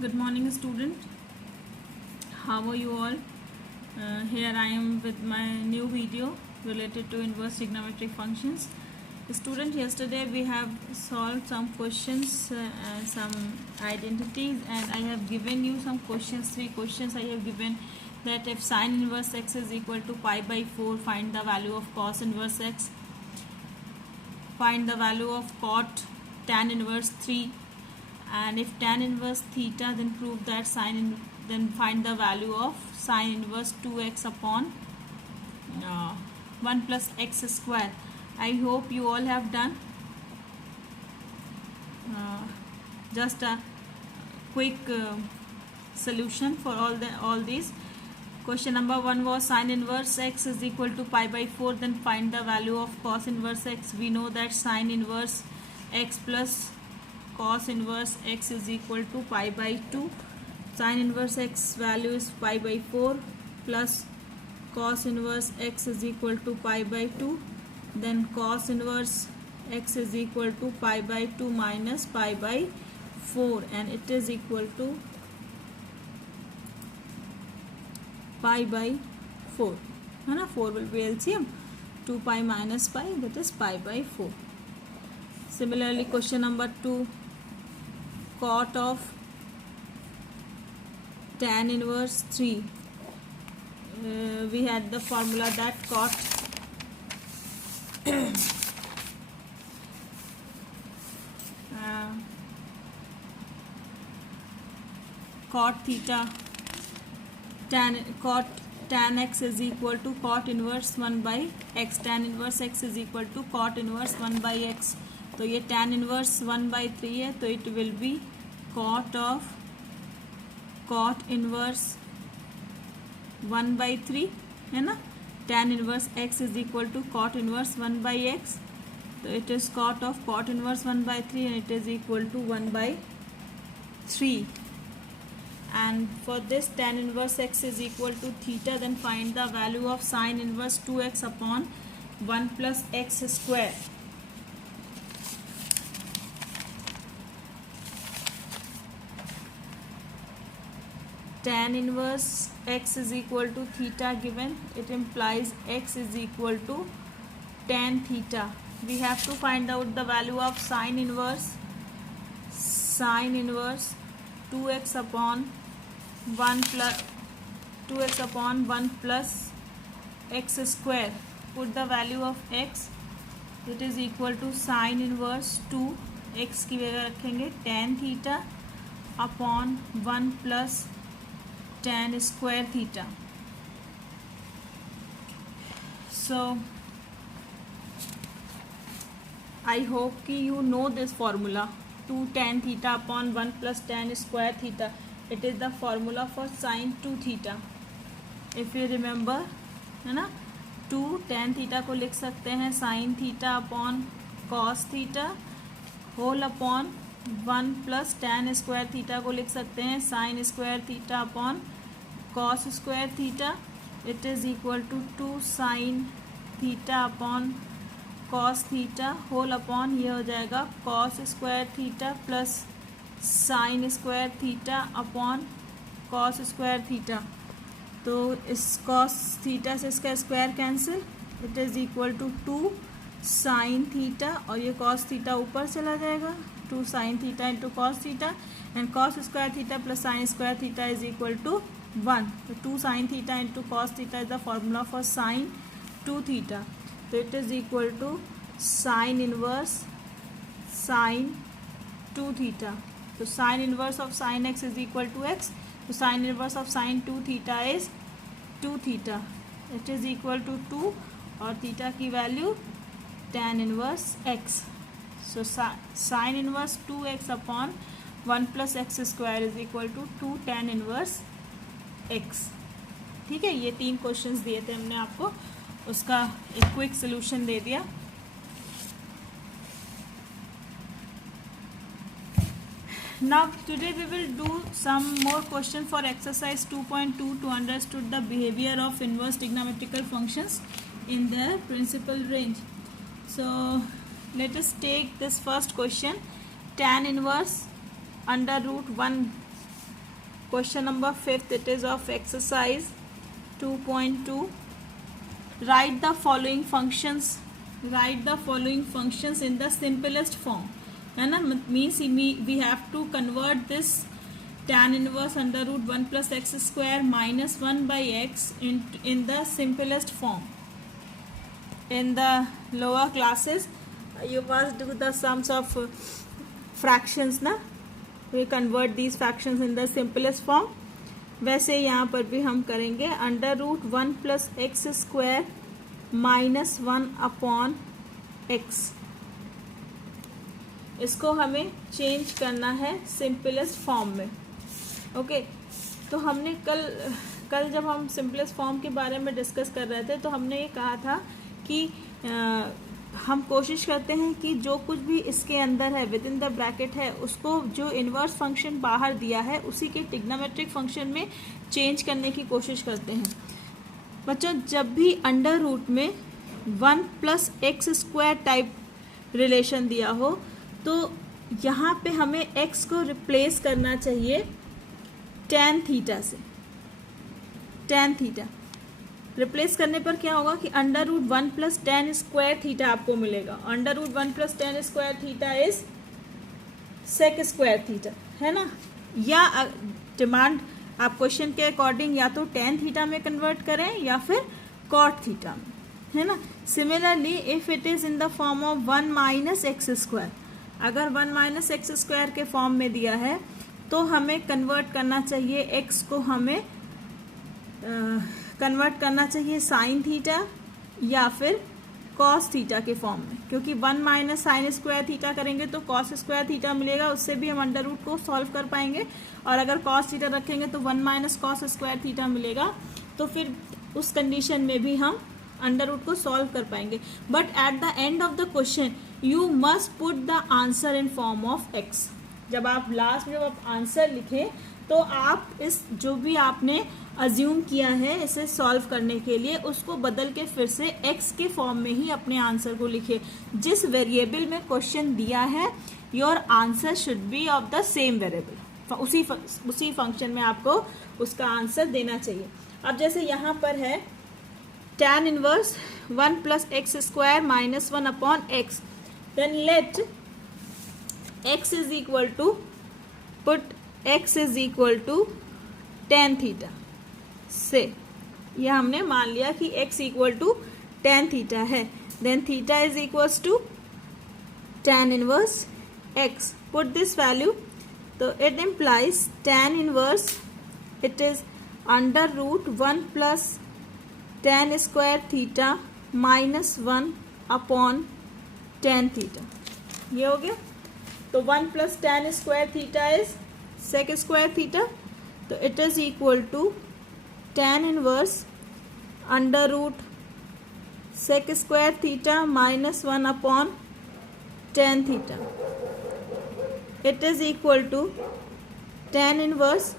Good morning, student. How are you all? Here I am with my new video related to inverse trigonometric functions. Student, yesterday we have solved some questions, some identities, and I have given you some questions. 3 questions I have given, that if sine inverse x is equal to pi by 4, find the value of cos inverse x. Find the value of cot tan inverse 3. And if tan inverse theta, then prove that then find the value of sine inverse 2x upon 1 plus x square. I hope you all have done. Just a quick solution for all these. Question number 1 was sine inverse x is equal to pi by 4, then find the value of cos inverse x. We know that sine inverse x plus cos inverse x is equal to pi by 2. Sine inverse x value is pi by 4 plus cos inverse x is equal to pi by 2. Then cos inverse x is equal to pi by 2 minus pi by 4, and it is equal to pi by 4. है ना, 4 will be LCM. 2 pi minus pi, that is pi by 4. Similarly, question number 2, cot of tan inverse 3. We had the formula that cot cot theta tan x is equal to cot inverse 1 by x. Tan inverse x is equal to cot inverse 1 by x. तो ये tan inverse 1 by 3 है, तो it will be cot of cot inverse 1 by 3 है ना. tan inverse x is equal to cot inverse 1 by x, तो it is cot of cot inverse 1 by 3 and it is equal to 1 by 3. And for this tan inverse x is equal to theta, then find the value of sine inverse 2x upon 1 plus x square. Tan inverse x is equal to theta given, it implies x is equal to tan theta. We have to find out the value of sine inverse 2x upon 1 plus x square. Put the value of x, it is equal to sine inverse 2, x की जगह रखेंगे tan theta upon 1 plus tan square theta. So I hope कि you know this formula, 2 tan theta upon 1 plus tan square theta. It is the formula for sin 2 theta. If you remember, है ना, 2 tan theta को लिख सकते हैं sin theta upon cos theta whole upon 1 plus tan square theta को लिख सकते हैं sin square theta upon cos square theta. It is equal to 2 sin theta upon cos theta whole upon, ये हो जाएगा cos square theta plus sin square theta upon cos square theta. तो इस cos theta से इसका square cancel, it is equal to 2 sin theta, और ये cos theta ऊपर चला जाएगा, 2 sin theta into cos theta, and cos square theta plus sin square theta is equal to 1. तो 2 sin theta into cos theta is the formula for sin 2 theta. तो it is equal to sin inverse sin 2 theta. तो sin inverse of sin x is equal to x. तो sin inverse of sin 2 theta is 2 theta. It is equal to 2 और theta की value tan inverse x. So sin inverse 2x upon 1 plus x square is equal to 2 tan inverse x. ठीक है, ये 3 questions दिए थे हमने आपको, उसका एक क्विक सोल्यूशन दे दिया. Now today we will do some more question for exercise 2.2 to understand the behavior of inverse trigonometrical functions in their principal range. So let us take this first question. Tan inverse under root 1 Question number 5th, it is of exercise 2.2. Write the following functions in the simplest form. है ना, means we have to convert this tan inverse under root 1 plus x square minus 1 by x in the simplest form. In the lower classes you must do the sums of fractions ना, we convert these fractions in the simplest form. वैसे यहाँ पर भी हम करेंगे under root 1 plus x square minus 1 upon x. इसको हमें change करना है सिंपलेस्ट फॉर्म में. ओके, तो हमने कल जब हम सिंपलेस्ट फॉर्म के बारे में डिस्कस कर रहे थे तो हमने ये कहा था कि हम कोशिश करते हैं कि जो कुछ भी इसके अंदर है विद इन द ब्रैकेट है उसको जो इन्वर्स फंक्शन बाहर दिया है उसी के ट्रिग्नोमेट्रिक फंक्शन में चेंज करने की कोशिश करते हैं. बच्चों, जब भी अंडर रूट में 1 plus x square type relation दिया हो तो यहाँ पे हमें x को रिप्लेस करना चाहिए tan थीटा से. tan थीटा रिप्लेस करने पर क्या होगा कि under root 1 plus tan square theta आपको मिलेगा. Under root 1 plus tan square theta is sec square theta, है ना. या डिमांड आप क्वेश्चन के अकॉर्डिंग या तो टेन थीटा में कन्वर्ट करें या फिर कॉट थीटा में, है ना. Similarly if it is in the form of 1 minus x square, अगर 1 माइनस एक्स स्क्वायर के फॉर्म में दिया है तो हमें कन्वर्ट करना चाहिए एक्स को, हमें कन्वर्ट करना चाहिए साइन थीटा या फिर कॉस थीटा के फॉर्म में, क्योंकि 1 माइनस साइन स्क्वायर थीटा करेंगे तो कॉस स्क्वायर थीटा मिलेगा, उससे भी हम अंडर रूट को सॉल्व कर पाएंगे. और अगर कॉस थीटा रखेंगे तो 1 माइनस कॉस स्क्वायर थीटा मिलेगा, तो फिर उस कंडीशन में भी हम अंडर रूट को सॉल्व कर पाएंगे. But at the end of the question you must put the answer in form of x. जब आप लास्ट में जब आप आंसर लिखें तो आप इस जो भी आपने अज्यूम किया है इसे सॉल्व करने के लिए उसको बदल के फिर से x के फॉर्म में ही अपने आंसर को लिखिए. जिस वेरिएबल में क्वेश्चन दिया है your answer should be of the same variable, उसी फंक्शन में आपको उसका आंसर देना चाहिए. अब जैसे यहाँ पर है tan inverse 1 plus x square minus 1 upon x, then let x is equal to put x is equal to tan theta से. यह हमने मान लिया कि x equal to tan theta है. Then theta is equals to tan inverse x. Put this value, तो it implies tan inverse it is under root 1 plus tan square theta minus 1 upon tan theta. ये हो गया. तो 1 plus tan square theta is sec square theta, तो it is equal to tan inverse under root sec square theta minus 1 upon tan theta. It is equal to tan inverse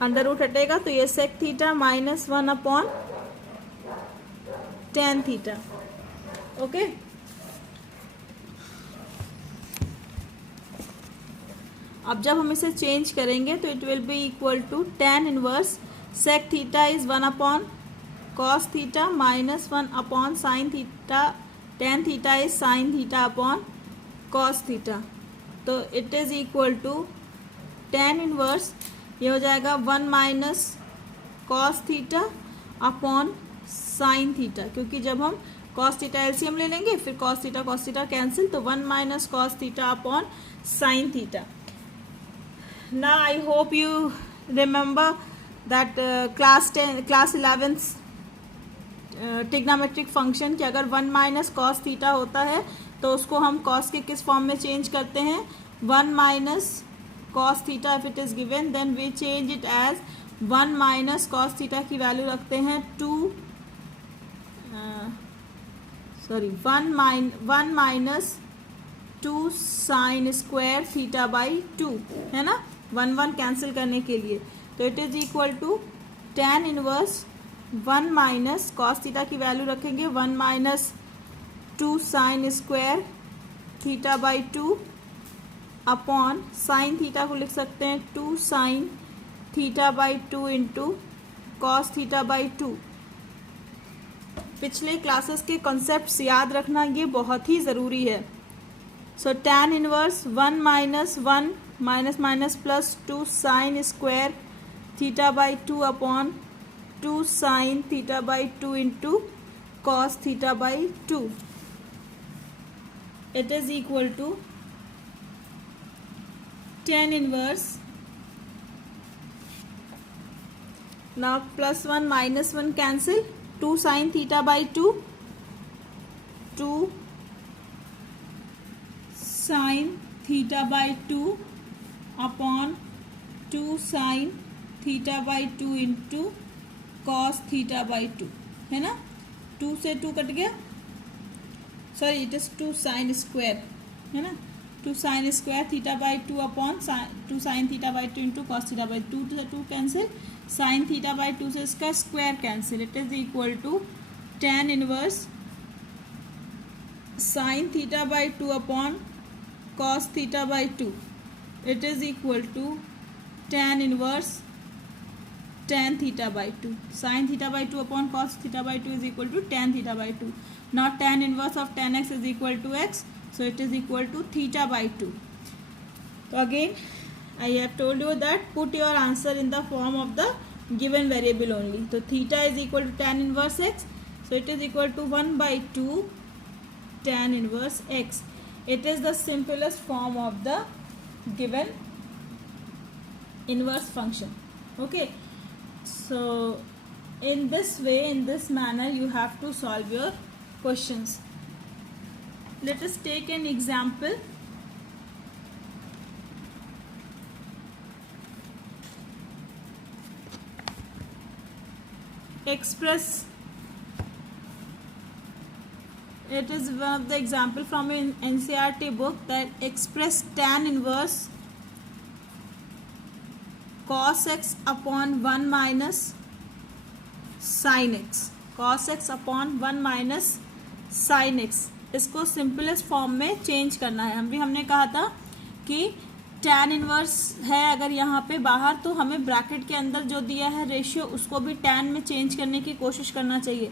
under root हटेगा तो ये sec theta minus 1 upon tan theta. Okay, अब जब हम इसे change करेंगे तो it will be equal to tan inverse sec theta is 1 upon cos theta minus 1 upon sine theta. tan theta is sine theta upon cos theta. तो it is equal to tan inverse, ये हो जाएगा 1 minus cos theta upon sine theta, क्योंकि जब हम cos theta LCM ले लेंगे फिर कॉस थीटा कैंसिल, तो 1 minus cos theta upon sine theta. Now I hope you remember that class 11th trigonometric function कि अगर 1 माइनस कॉस थीटा होता है तो उसको हम कॉस के किस फॉर्म में चेंज करते हैं. 1 minus cos theta if it is given then we change it as 1 minus cos theta की वैल्यू रखते हैं 1 minus 2 sine square theta by 2, है ना. 1 कैंसिल करने के लिए, तो it is equal to tan inverse 1 minus cos theta की वैल्यू रखेंगे 1 minus 2 sine square theta by 2 upon sine theta को लिख सकते हैं 2 sine theta by 2 into cos theta by 2। पिछले क्लासेस के कॉन्सेप्ट्स याद रखना ये बहुत ही ज़रूरी है। So tan inverse 1 minus 1 minus minus plus 2 sine square theta by 2 upon 2 sine theta by 2 into cos theta by 2। It is equal to tan inverse, now plus 1 minus 1 cancel, 2 sin theta by 2, 2 sin theta by 2 upon 2 sin theta by 2 into cos theta by 2, है ना। 2 से 2 cut गया, sorry it is 2 sin square, है ना। 2 sin square theta by 2 upon 2 sin theta by 2 into cos theta by 2 से 2 cancel, sign theta by 2 से इसका square cancel. It is equal to tan inverse sine theta by 2 upon cos theta by 2। It is equal to tan inverse tan theta by 2, sine theta by 2 upon cos theta by 2 is equal to tan theta by 2। Not tan inverse of tan x is equal to x, so it is equal to theta by 2. So again I have told you that put your answer in the form of the given variable only. So theta is equal to tan inverse x, so it is equal to 1 by 2 tan inverse x. It is the simplest form of the given inverse function. Okay, so in this way, in this manner you have to solve your questions. Let us take an example. Express, it is one of the example from an NCERT book, that express tan inverse cos x upon 1 minus sin x, cos x upon 1 minus sin x। इसको simplest form में change करना है। हमने कहा था कि tan inverse है अगर यहाँ पे बाहर, तो हमें ब्रैकेट के अंदर जो दिया है रेशियो उसको भी tan में चेंज करने की कोशिश करना चाहिए।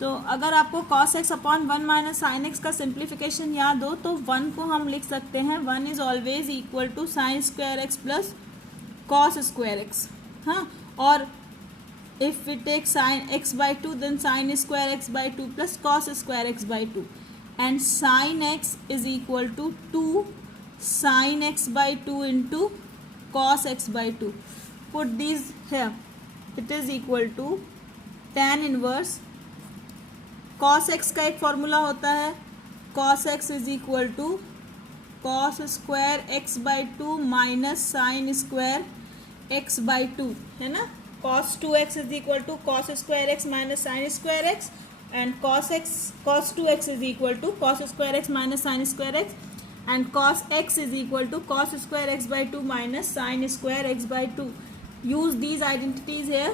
तो अगर आपको cos x upon 1 minus sine x का सिंप्लीफिकेशन याद हो तो 1 को हम लिख सकते हैं 1 is always equal to sine square x plus cos square x. हाँ, और if we take sin x by 2 then sin square x by 2 plus cos square x by 2, and sin x is equal to 2 sin x by 2 into cos x by 2. Put these here. It is equal to tan inverse cos x का एक formula होता है, cos x is equal to cos square x by 2 minus sin square x by 2, है ना। cos 2x is equal to cos square x minus sin square x, and cos 2x is equal to cos square x minus sin square x, and cos x is equal to cos square x by 2 minus sin square x by 2. Use these identities here.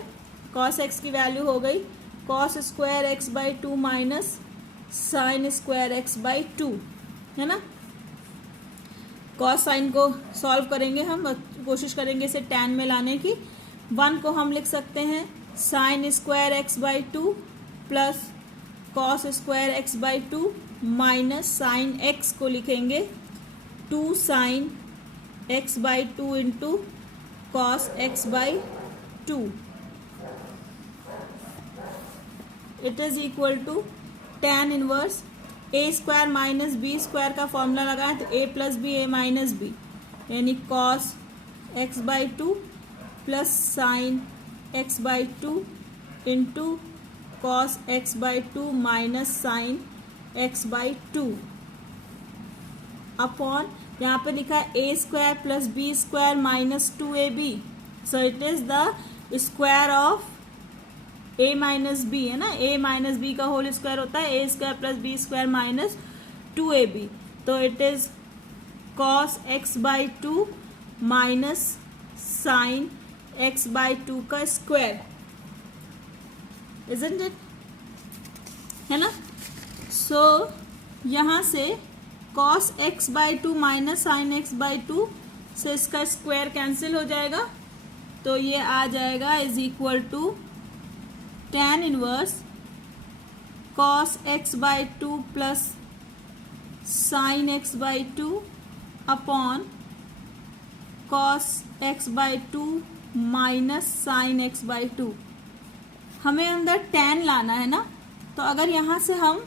cos x की value हो गई cos square x by 2 minus sin square x by 2, है ना। cos sin को solve करेंगे हम, कोशिश करेंगे इसे tan में लाने की। 1 को हम लिख सकते हैं sine square x by 2 plus cos square x by 2 minus sine x को लिखेंगे 2 sine x by 2 into cos x by 2। It is equal to tan inverse A square minus B square का फॉर्मूला लगाएं तो a plus B A minus B, यानी cos x by 2 plus sine x by 2 into cos x by 2 minus sine x by 2 upon यहाँ पे लिखा है A square plus B square minus 2ab। So it is the square of a minus B, है ना। a minus B का whole square होता है A square plus B square minus 2ab। तो it is cos x by 2 minus sine x by 2 का square, isn't it, है ना। सो यहाँ से cos x by two minus sine x by two से इसका स्क्वायर कैंसिल हो जाएगा, तो ये आ जाएगा is equal to tan inverse cos x by two plus sine x by two upon cos x by two minus sine x by two. हमें अंदर tan लाना है ना, तो अगर यहाँ से हम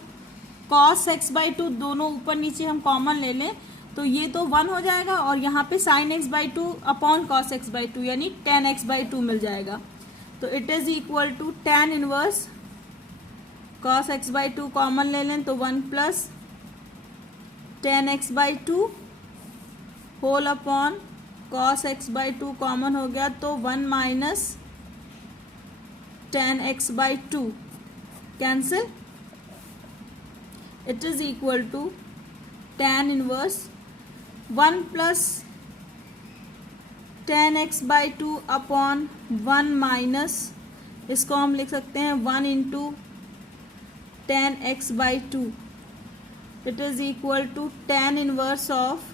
cos x बाई टू दोनों ऊपर नीचे हम कॉमन ले लें तो ये तो 1 हो जाएगा और यहाँ पे sin x by two upon cos x by two यानी tan x बाई टू मिल जाएगा। तो it is equal to tan inverse cos x by two common ले लें तो 1 plus tan x by two whole upon cos x by two common हो गया तो 1 minus tan x by two cancel. It is equal to tan inverse 1 plus tan x by two upon 1 minus, इसको हम लिख सकते हैं 1 into tan x by two. It is equal to tan inverse of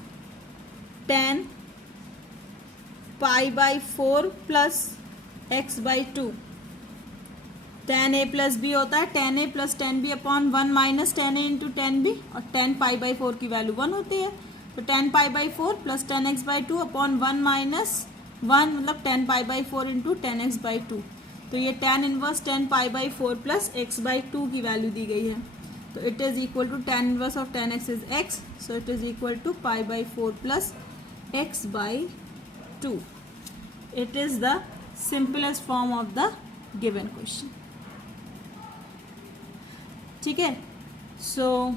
tan pi by 4 plus x by two. tan a plus b होता है tan a plus tan b upon 1 minus tan a into tan b, और tan pi by 4 की value 1 होती है, तो tan pi by 4 plus tan x by two upon 1 minus 1 मतलब tan pi by 4 into tan x by two. तो ये tan inverse tan pi by 4 plus x by two की value दी गई है, तो it is equal to tan inverse of tan x is x, so it is equal to pi by 4 plus x by two. It is the simplest form of the given question. ठीक है, सो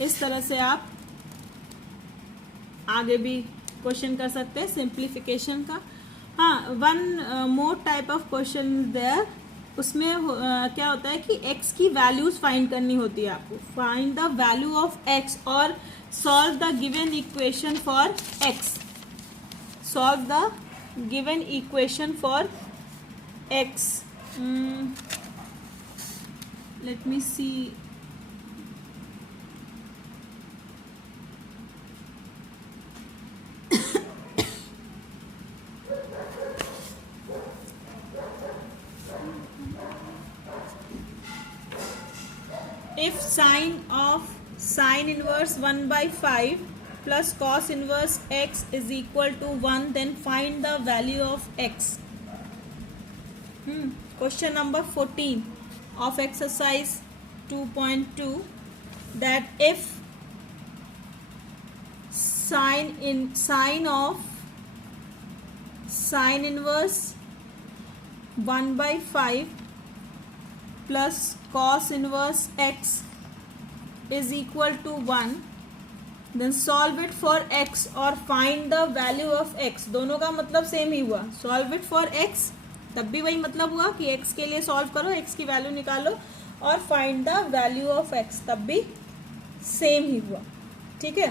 इस तरह से आप आगे भी question कर सकते हैं सिंप्लीफिकेशन का। हाँ, one more type of question there, उसमें क्या होता है कि x की वैल्यूज फाइंड करनी होती है आपको। Find the value of x और solve the given equation for x। Solve the given equation for x। let me see. If sine of sine inverse 1 by 5 plus cos inverse x is equal to 1, then find the value of x. Question number 14 of exercise 2.2, that if sine of sine inverse 1 by 5 plus cos inverse x is equal to 1, then solve it for x or find the value of x। दोनों का मतलब same ही हुआ, solve it for x तब भी वही मतलब हुआ कि x के लिए सॉल्व करो, x की वैल्यू निकालो, और find the value of x तब भी सेम ही हुआ। ठीक है,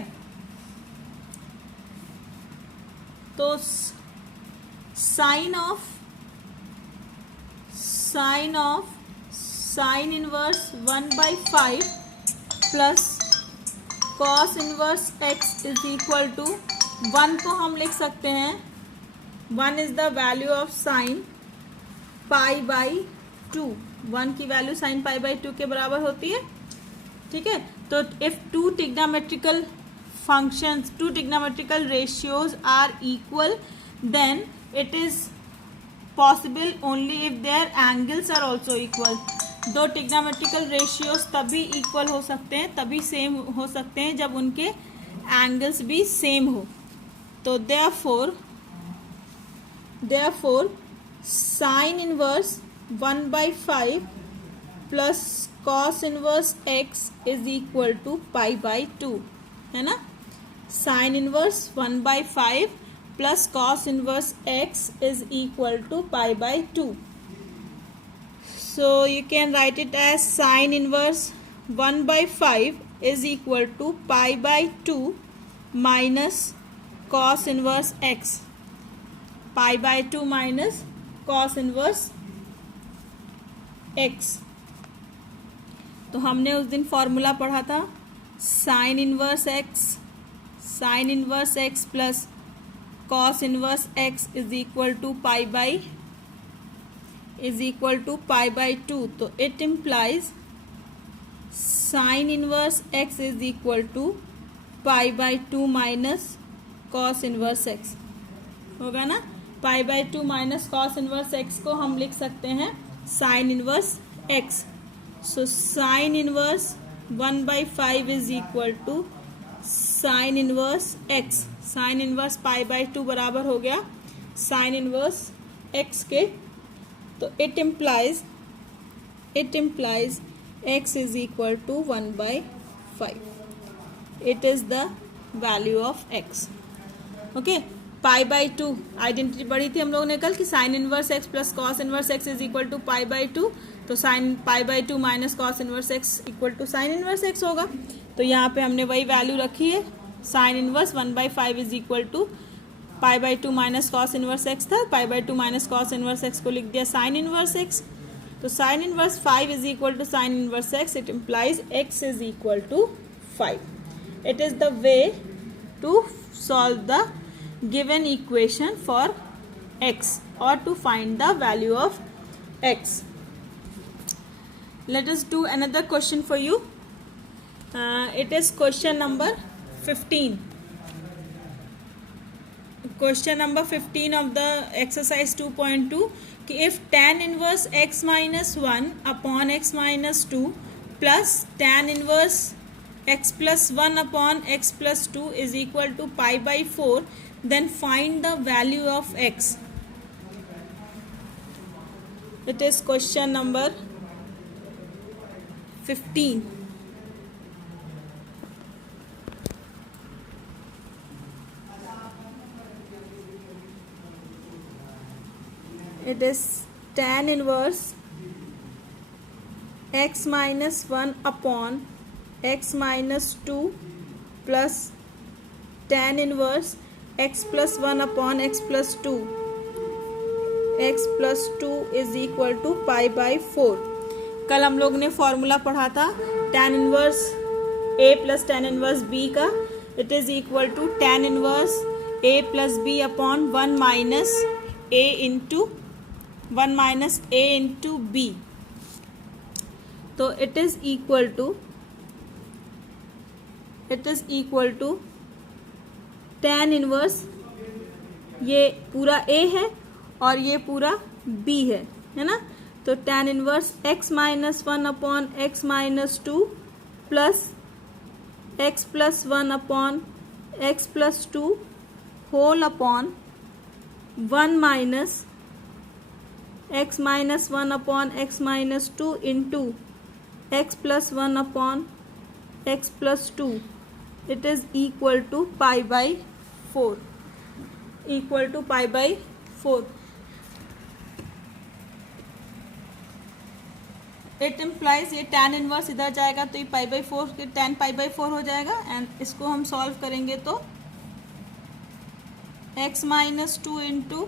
तो sine of sine inverse 1 by 5 plus cos inverse x is equal to 1 को हम लिख सकते हैं 1 is the value of sine pi by 2। 1 की वैल्यू साइन पाई बाई 2 के बराबर होती है। ठीक है, तो if two trigonometrical functions, two trigonometrical ratios are equal, then it is possible only if their angles are also equal. दो trigonometrical ratios तभी इक्वल हो सकते हैं, तभी सेम हो सकते हैं जब उनके एंगल्स भी सेम हो। तो therefore sine inverse 1 by 5 plus cos inverse x is equal to pi by 2, है ना। Sine inverse 1 by 5 plus cos inverse x is equal to pi by 2। So you can write it as sin inverse 1 by 5 is equal to pi by 2 minus cos inverse x. Pi by 2 minus cos inverse x. तो हमने उस दिन formula पढ़ा था sine inverse x plus cos inverse x is equal to pi by 2. तो it implies sine inverse x is equal to pi by 2 minus cos inverse x होगा ना. Pi by 2 minus cos inverse x को हम लिख सकते हैं sine inverse x. So sine inverse 1/5 is equal to sine inverse x. Sine inverse pi by 2 बराबर हो गया साइन इनवर्स एक्स के. तो it implies x is equal to 1/5. It is the value of x. Okay, pi by 2 identity पढ़ी थी हम लोगों ने कल कि sine inverse x plus cos inverse x is equal to pi by 2. तो sine pi by 2 minus cos inverse x equal to sine inverse x होगा. तो यहाँ पे हमने वही वैल्यू रखी है. Sine inverse 1/5 is equal to pi by 2 minus cos inverse x था. Pi by 2 minus cos inverse x को लिख दिया साइन इनवर्स एक्स. तो sine inverse 5 is equal to sine inverse x. It implies x is equal to 5. It is the way to solve the given equation for x or to find the value of x. Let us do another question for you. It is question number 15. Question number 15 of the exercise 2.2 कि if tan inverse x minus 1 upon x minus 2 plus tan inverse x plus 1 upon x plus 2 is equal to pi by 4, then find the value of x. It is question number 15. It is tan inverse x minus 1 upon x minus 2 plus tan inverse x plus 1 upon x plus 2. x plus 2 is equal to pi by 4. कल हम लोग ने formula पढ़ा था tan inverse a plus tan inverse b का. It is equal to tan inverse a plus b upon 1 minus a into b. तो it is equal to tan inverse, ये पूरा a है और ये पूरा b है ना. तो tan inverse x minus 1 upon x minus 2 plus x plus 1 upon x plus 2 whole upon 1 minus x minus 1 upon x minus 2 into x plus 1 upon x plus 2. It is equal to pi by 4. It implies ये tan inverse इधर जाएगा तो ये pi by 4 tan pi by 4 हो जाएगा. And इसको हम solve करेंगे तो x minus 2 into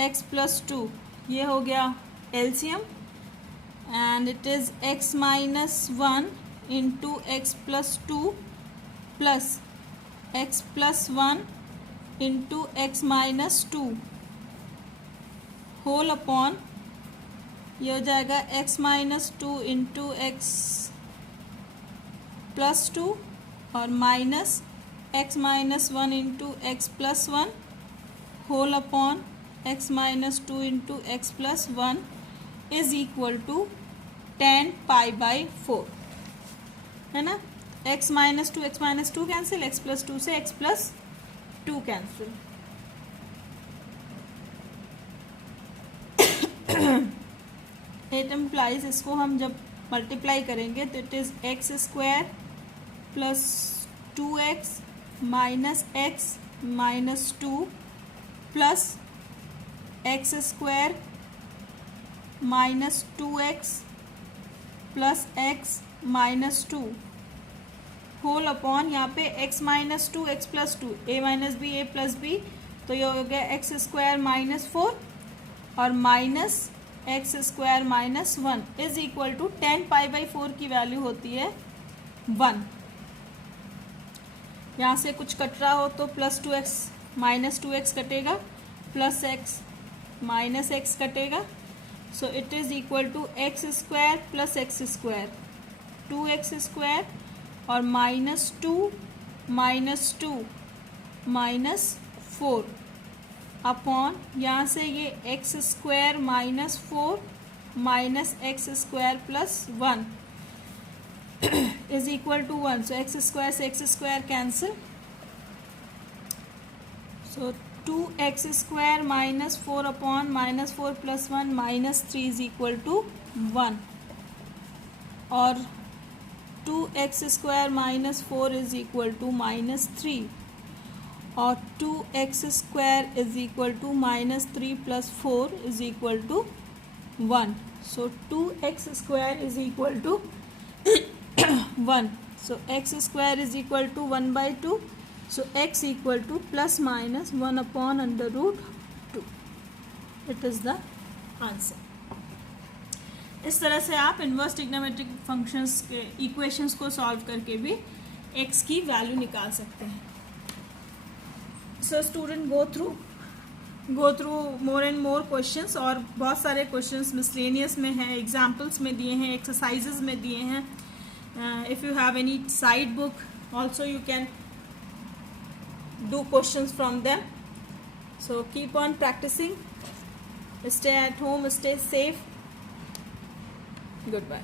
x plus 2 ये हो गया LCM. And it is x minus 1 into x plus 2 plus x plus 1 into x minus 2 whole upon ये हो जाएगा x minus 2 into x plus 2 और minus x minus 1 into x plus 1 whole upon x minus 2 into x plus 1 is equal to tan pi by 4 है ना. x minus 2 cancel, x plus 2 से x plus 2 cancel. It implies इसको हम जब multiply करेंगे तो it is x square plus 2x minus x minus 2 plus x square minus 2x plus x minus 2 whole upon यहाँ पे x minus 2 x plus 2 a minus b a plus b. तो ये हो गया एक्स स्क्वायर माइनस 4 और minus x square minus 1 is equal to 10 pi by 4 की value होती है 1। यहाँ से कुछ कट रहा हो तो प्लस 2x माइनस 2x कटेगा, प्लस x माइनस x कटेगा, so it is equal to x square plus x square 2x square और माइनस 2 माइनस 4 अपॉन यहाँ से ये x square minus 4 minus x square plus 1 is equal to 1। So x square से x square cancel, so 2x square minus 4 अपॉन minus 4 plus 1 minus 3 is equal to 1 और 2x square minus 4 is equal to minus 3 और 2x square is equal to minus 3 plus 4 is equal to 1। So 2x square is equal to 1। So x square is equal to 1 by 2। So x equal to plus minus 1 upon under root 2। It is the answer. इस तरह से आप inverse trigonometric functions के equations को solve करके भी x की value निकाल सकते हैं। So student go through more and more questions, और बहुत सारे क्वेश्चंस मिसलेनियस में हैं, एग्जाम्पल्स में दिए हैं, एक्सरसाइजेज में दिए हैं। If you have any side book also you can do questions from them. So keep on practising, stay at home, stay safe, goodbye।